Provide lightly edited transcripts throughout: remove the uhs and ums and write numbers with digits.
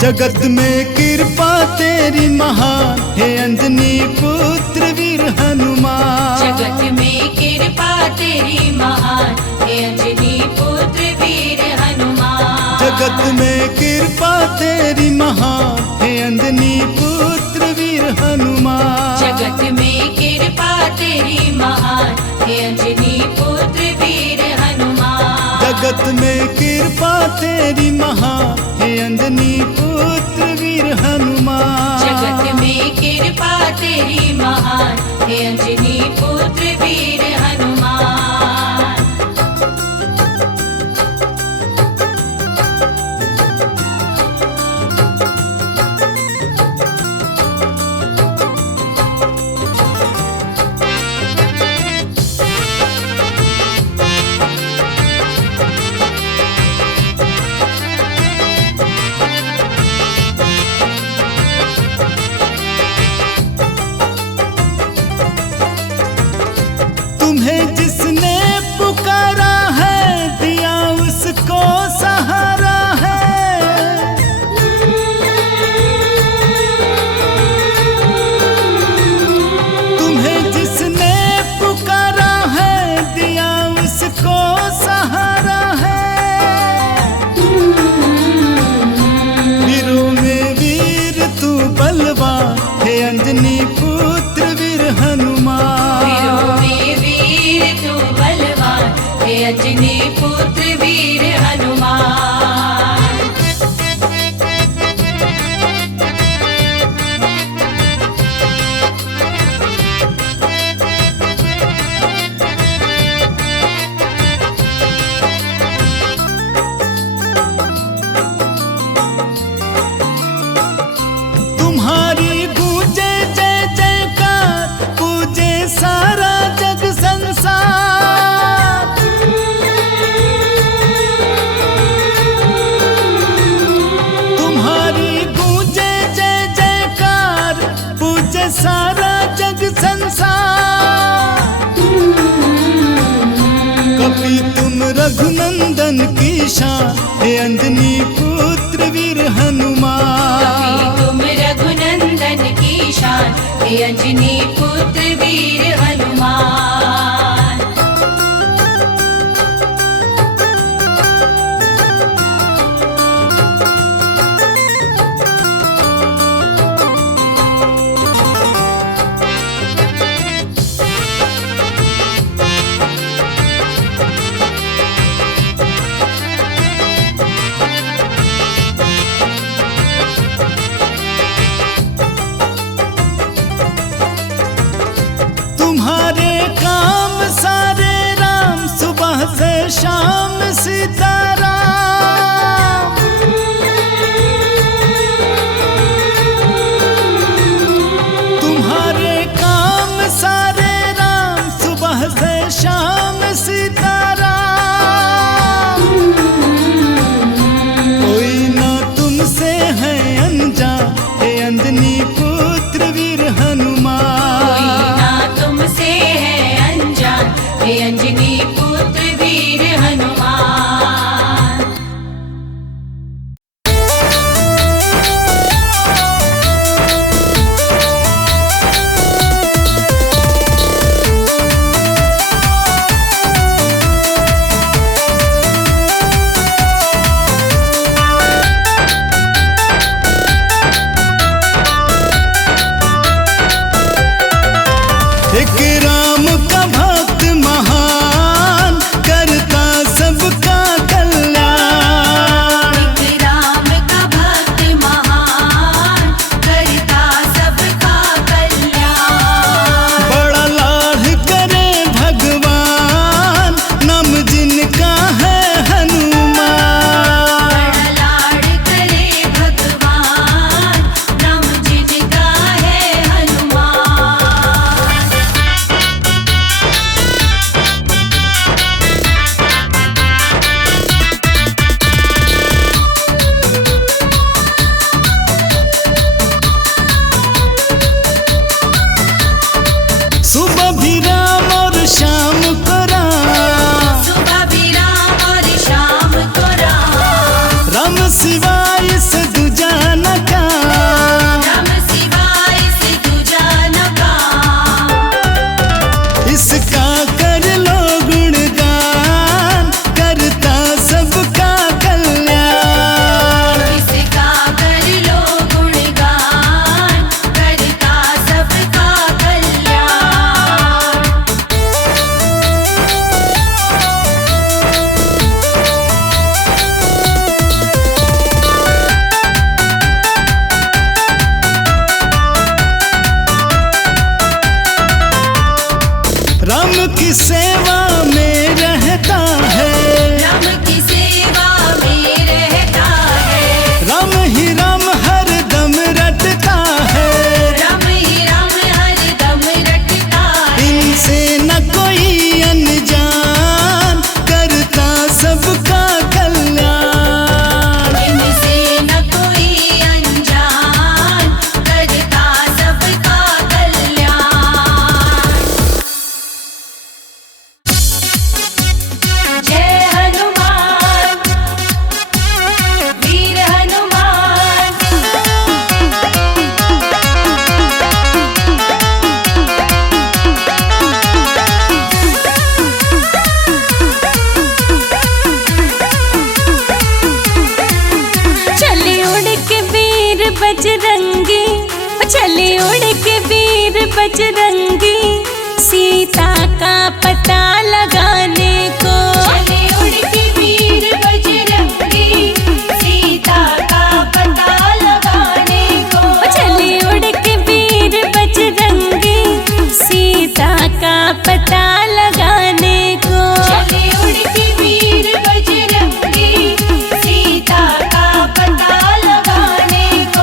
जगत में कृपा तेरी महान हे अंजनी पुत्र वीर हनुमान। जगत में कृपा तेरी महान हे अंजनी पुत्र वीर हनुमान। जगत में कृपा तेरी महान हे अंजनी पुत्र वीर हनुमान। जगत में कृपा तेरी महान हे अंजनी पुत्र वीर हनुमान। जगत में कृपा तेरी महान हे अंजनी पुत्र वीर हनुमान। जगत में कृपा तेरी महान हे अंजनी पुत्र वीर हनुमान। तुम्हें जिसने पुकारा है दिया उसको सहारा है। तुम्हें जिसने पुकारा है दिया उसको सहारा है। वीरों में वीर तू बलवान हे अंजनी पुत्र वीर हनुमान। वीरों में वीर तू बलवान हे अंजनी पुत्र वीर हनुमान। तुम्हारी गूंजे जय जयकार पूजे सारा जग संसार। तुम्हारी गूंजे जय जयकार पूजे सारा जग संसार। कपि तुम रघुनंदन की शान हे अंजनी पुत्र वीर हनुमान। कभी तुम रघुनंदन की शान हे अंजनी पुत्र वीर हनुमान। तुम्हारे काम बजरंगी, चले उड़ के वीर बजरंगी, सीता का पता लगाने को। चले उड़ के वीर बजरंगी, सीता का पता लगाने को। चले उड़ के वीर बजरंगी, सीता का पता लगाने को। चले उड़ के वीर बजरंगी, सीता का पता लगाने को।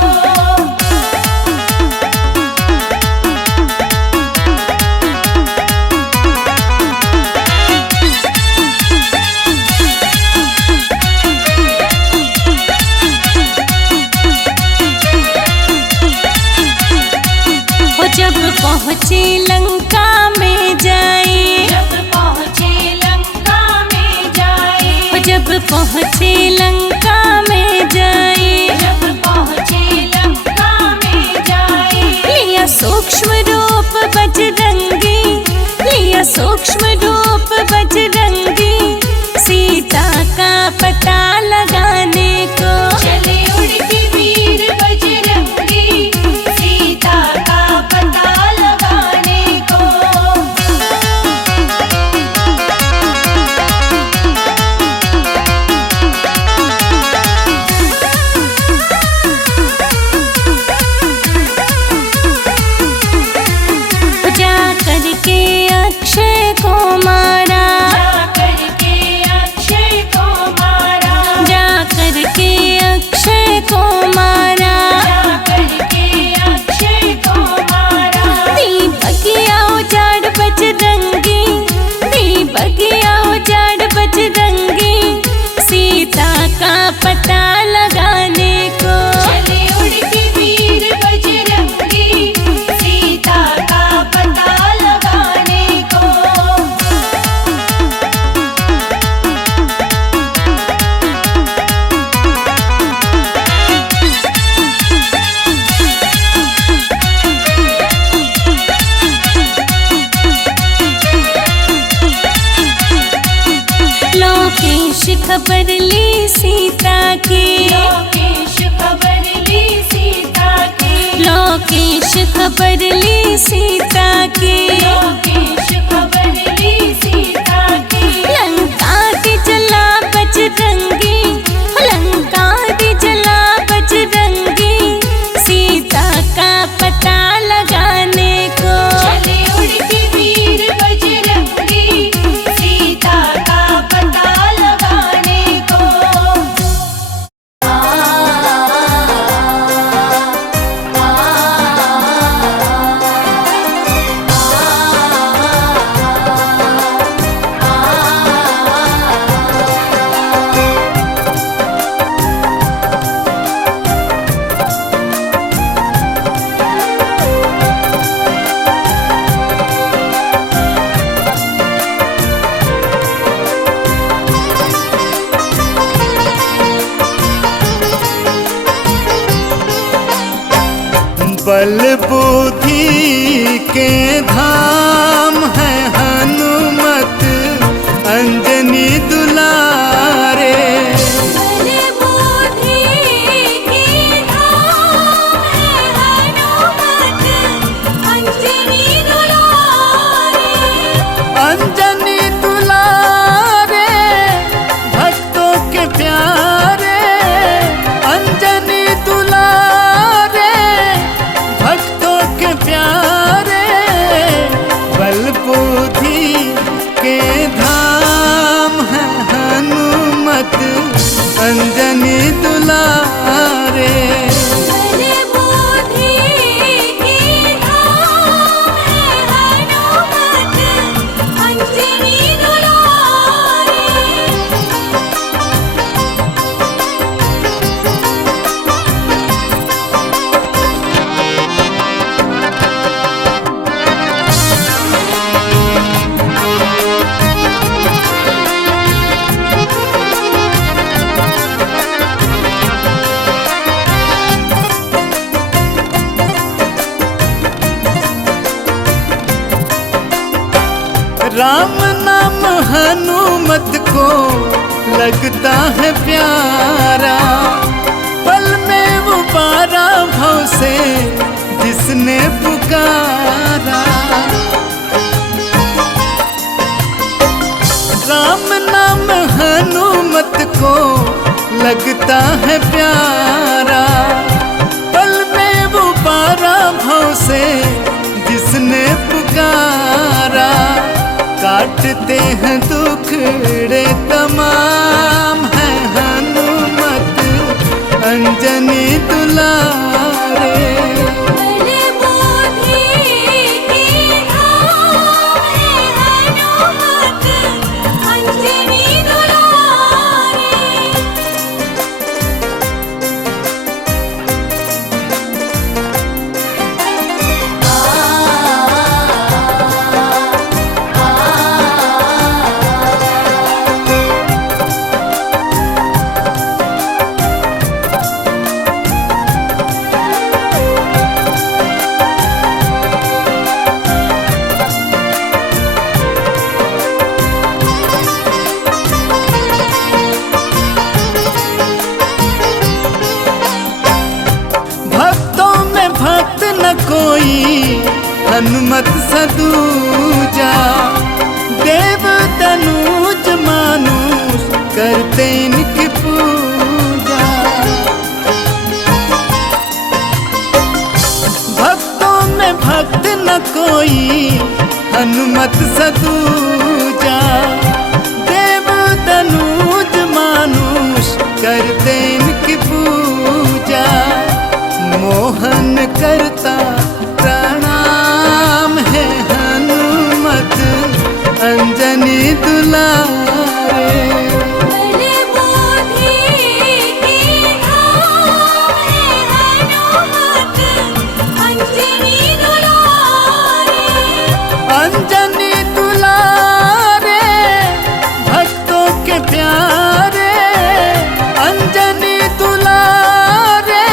जब पहुँचे लंका में जाए, जब पहुँचे लंका में जाए, जब पहुँचे लंका में जाए, जब पहुँचे लंका में जाए, लिया सूक्ष्म रूप बजरंगी, लिया सूक्ष्म रूप बजरंगी, सीता का पता लगाने को। चले उड़ के वीर बजरंगी, सीता का पता लगाने को। जा करके अक्षय को मारा, जा करके अक्षय को मारा, जा करके अक्षय को मारा, जा करके अक्षय को मारा। दीपकिया उजाड़ बजरंगी, दीपकिया उजाड़ बजरंगी, सीता का पता लगाने को। चले उड़ के वीर बजरंगी, सीता का पता लगाने को। लोकेश खबर ली सीता की, लोकेश खबर ली सीता की, लोकेश खबर ली सीता की, लोकेश खबर ली सीता की। लंका दी जला बजरंगी, लंका दी जला बजरंगी, सीता का पता लगाने को। चले उड़ के वीर बजरंगी, सीता का पता लगाने को। बल बुद्धि के धाम है हनुमत अंजनी दुलारे। बल बुद्धि के धाम है हनुमत अंजनी दुलारे। अंजनी दुलारे भक्तों के प्यारे, अंजनी दुलारे भक्तों के प्यारे। बल बुद्धि के धाम है हनुमत अंजनी दुलारे। बल बुद्धि के धाम है हनुमत अंजनी दुलारे। राम नाम हनुमत को लगता है प्यारा, पल में वो पारा से जिसने पुकारा। राम नाम हनुमत को लगता है प्यारा, पल में वो पारा भव से जिसने पुकारा। काटते हैं दुखड़े तमाम है हनुमत अंजनी दुलारे। कोई हनुमत सदूजा, देव तनुज मानुष करते इनकी पूजा। भक्तों में भक्त न कोई हनुमत सदूजा, देव तनुज मानुष करते इनकी पूजा। मोहन करता प्रणाम है हनुमत अंजनी दुलारे। अंजनी दुलारे भक्तों के प्यारे, अंजनी दुलारे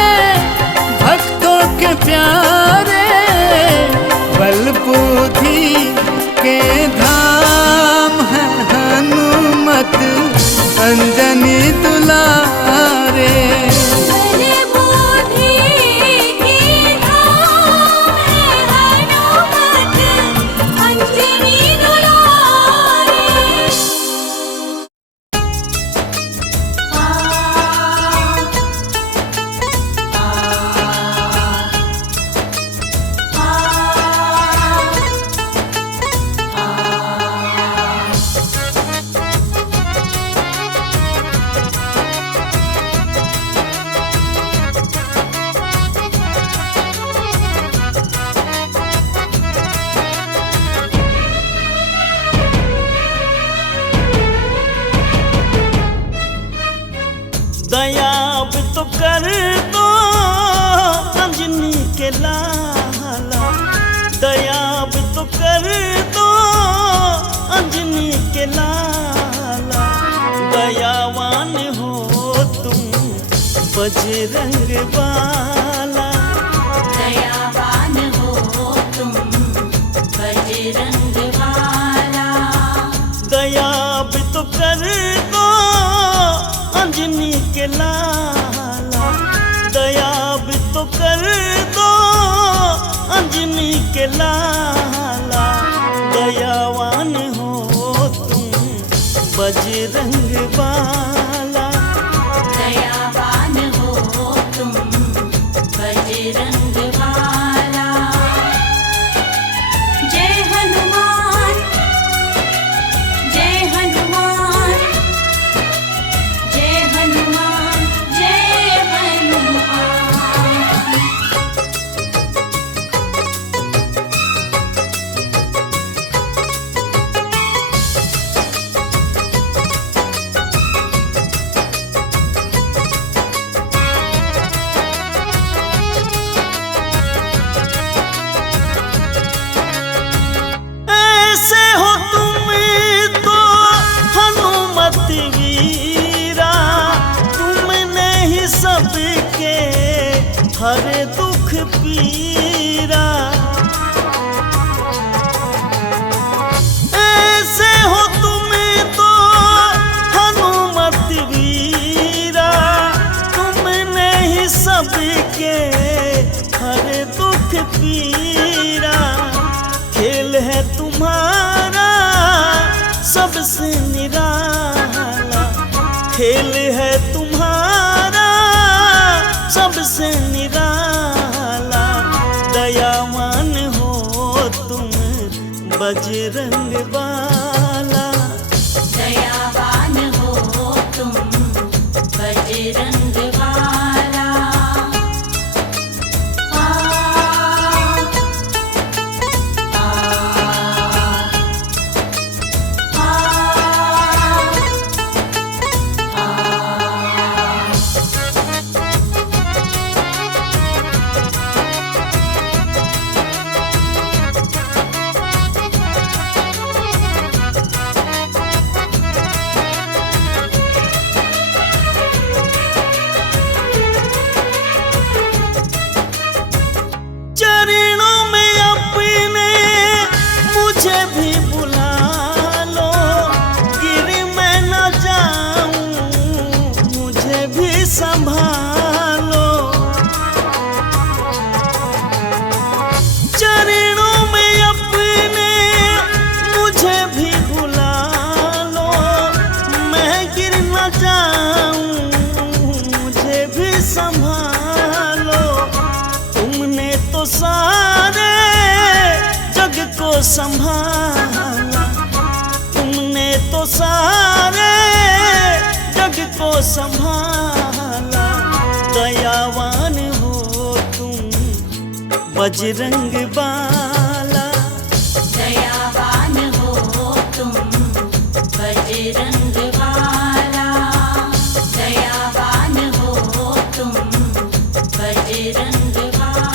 भक्तों के प्यारे। बल बुद्धि के धाम है हनुमत अंजनी दुलारे। दया भी तो कर दो अंजनी के लाला, दया भी तो कर दो अंजनी के लाला। दयावान हो तुम बजरंग वाला, दयावान हो तुम बजरंग वाला। दया भी तो कर दो अंजनी के लाला, दया भी तो कर दो अंजनी के लाला। दयावान हो तुम बजरंग वाला, दयावान हो तुम बजरंग वाला। जय हनुमान जय हनुमान जय हनुमान जय हनुमान। ऐसे हो तुम तो हनुमत वीरा, तुमने ही सबके हर दुख पीरा। ऐसे हो तुम तो हनुमत वीरा, तुमने ही सबके सारे दुख पीरा, खेल है तुम्हारा सबसे निराला, खेल है तुम्हारा सबसे निराला। दयावान हो तुम बजरंग बाला, दयावान हो तुम बजरंग वाला। चरणों में अपने मुझे भी बुला लो, गिर मैं न जाऊं मुझे भी संभालो। चरणों में अपने मुझे भी बुला लो, मैं गिर न जाऊं मुझे भी संभालो। तुमने तो सारे जग को संभाला, तुमने तो सारे जग को संभाला। दयावान हो तुम बजरंग बाला, दयावान हो तुम बजरंग वाला, दयावान हो तुम बजरंग वाला।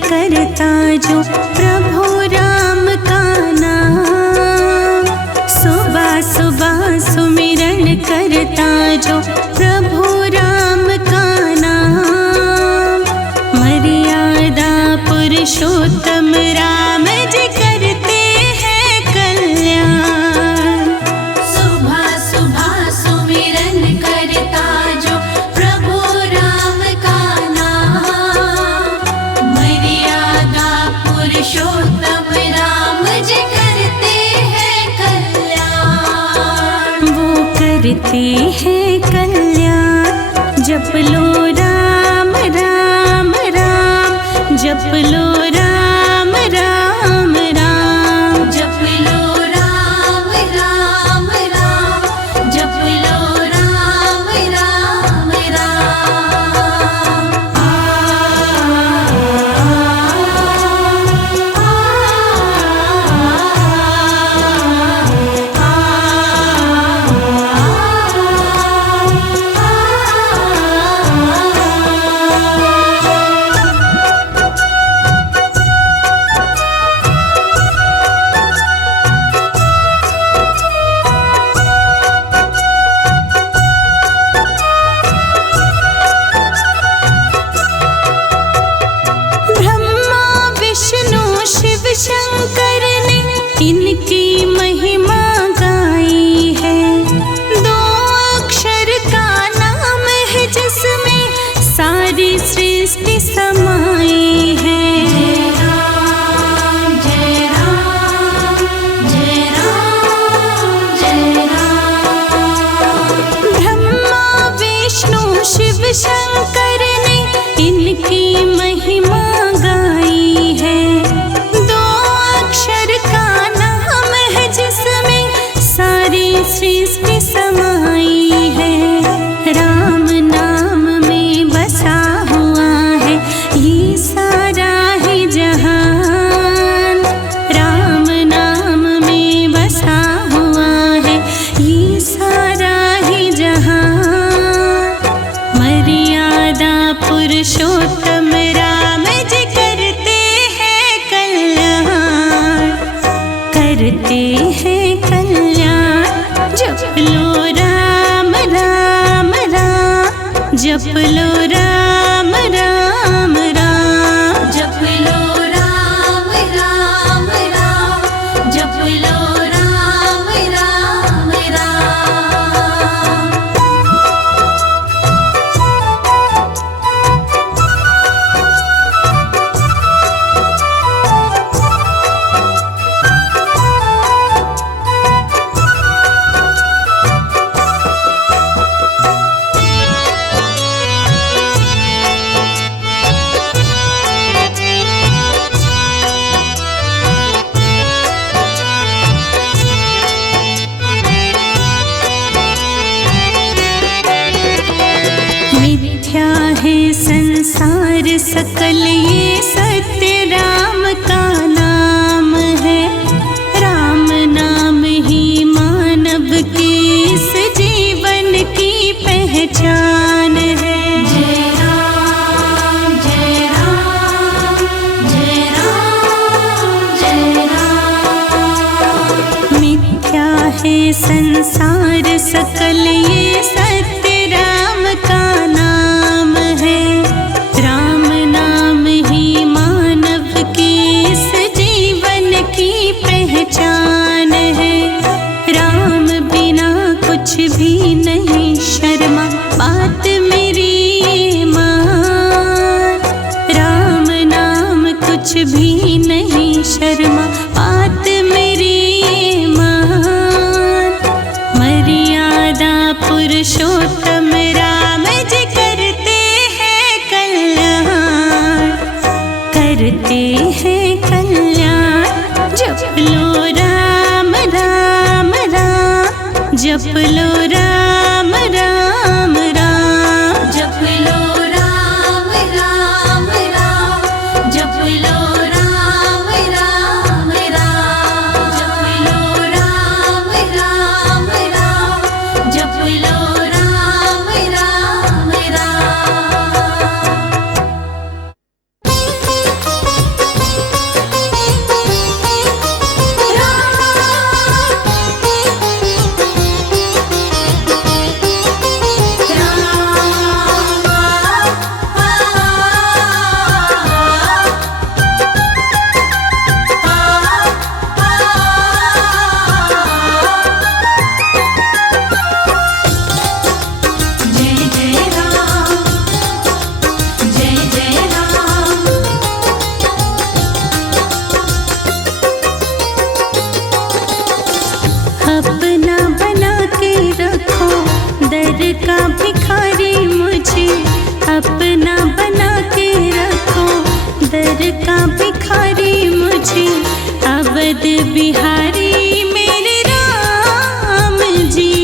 करता जो प्रभु राम का नाम, सुबह सुबह सुमिरन करता जो प्रभु राम का नाम। मर्यादा पुरुषोत्तम राम जी करते हैं कल्याण। सुबह सुबह सुमिरन करता जो प्रभु राम का नाम, मर्यादा पुरुषोत्तम राम जी करते हैं कल्याण। वो करते हैं कल्याण, जप लो राम राम राम, जप लो राम राम राम, जप लो राम राम राम, जप लो राम राम राम। शंकर ने इनकी महिमा गाई है। दो अक्षर का नाम है जिसमें सारी सृष्टि समाई है। जय राम जय राम जय राम जय राम। ब्रह्मा विष्णु शिव शंकर ने इनकी महिमा गाई है। जिसमें सारी सृष्टि समाई जप लो राम राम राम, जप लो राम राम राम, जप लो राम राम राम। मिथ्या है संसार सकल ये सत्य राम का नाम है, राम नाम ही मानव के इस जीवन की पहचान है। जय राम जय राम जय राम जय राम। मिथ्या है संसार सकल ये सत्य राम का नाम है, राम नाम ही मानव की इस जीवन की पहचान है। राम बिना कुछ भी नहीं शर्मा बात मेरी मान, राम नाम कुछ भी नहीं शर्मा बात मेरी मान। मर्यादा पुरुषोत्तम राम जी करते हैं कल्याण, करते हैं कल्याण। जप लो राम राम राम, जप लो राम राम राम, जप लो राम राम राम, जप लो राम राम राम, जप लो राम राम राम, जप लो राम राम जय जय राम जय जय राम। अपना बना के रखो दर का भिखारी मुझे, अपना बना के रखो दर का भिखारी मुझे। अवध बिहारी मेरे राम जी,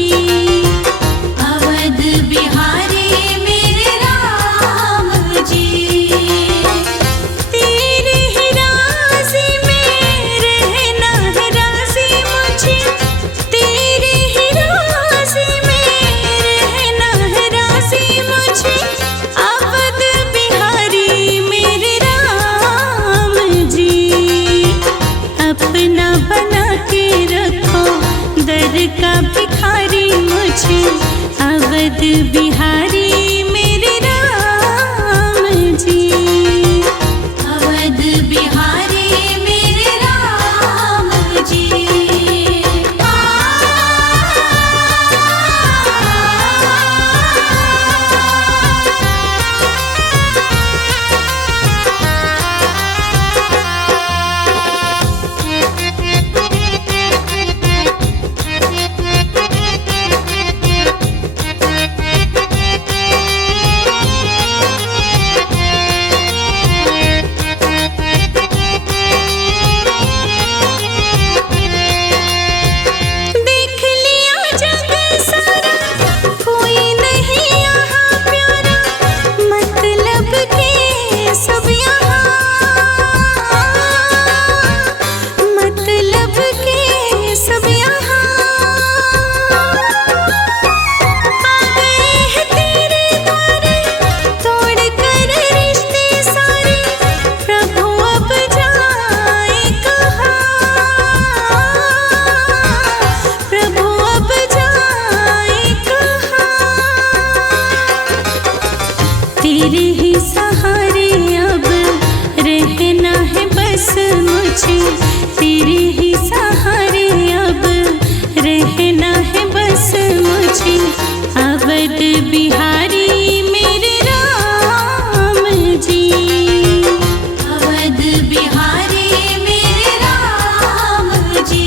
अवध बिहारी मेरे राम जी। तेरे ही राज़ी में रहना है राज़ी मुझे, तेरे ही राज़ी में रहना है राज़ी मुझे। अवध बिहारी मेरे राम जी, अपना बना के रखो दर का भिखारी मुझे। अवध बिहारी मेरे राम जी, अवध बिहारी मेरे राम जी। बिहारी मेरे राम जी। अवध बिहारी मेरे राम जी।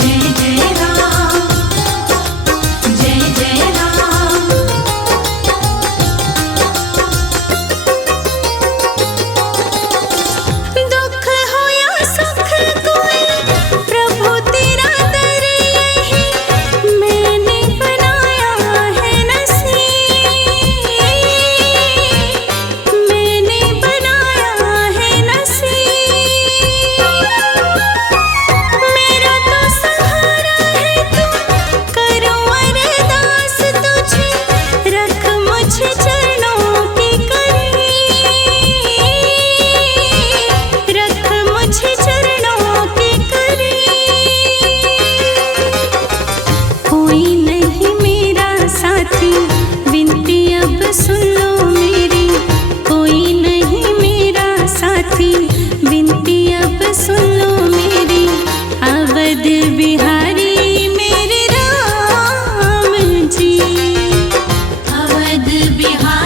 जय जय राम, जय जय राम। दुख हो या सुख कोई प्रभु तेरा दर यही मैंने बनाया है नसीब, मैंने बनाया है नसीब। मेरा तो सहारा है तू, करूं अरदास तुझे, रख मुझे चरणों के करीब, रख मुझे चरणों के करीब। कोई नहीं मेरा साथी, विनती अब सुन लो मेरी, कोई नहीं मेरा साथी, विनती अब सुन लो मेरी। अवध बिहारी मेरे राम जी। अवध बिहारी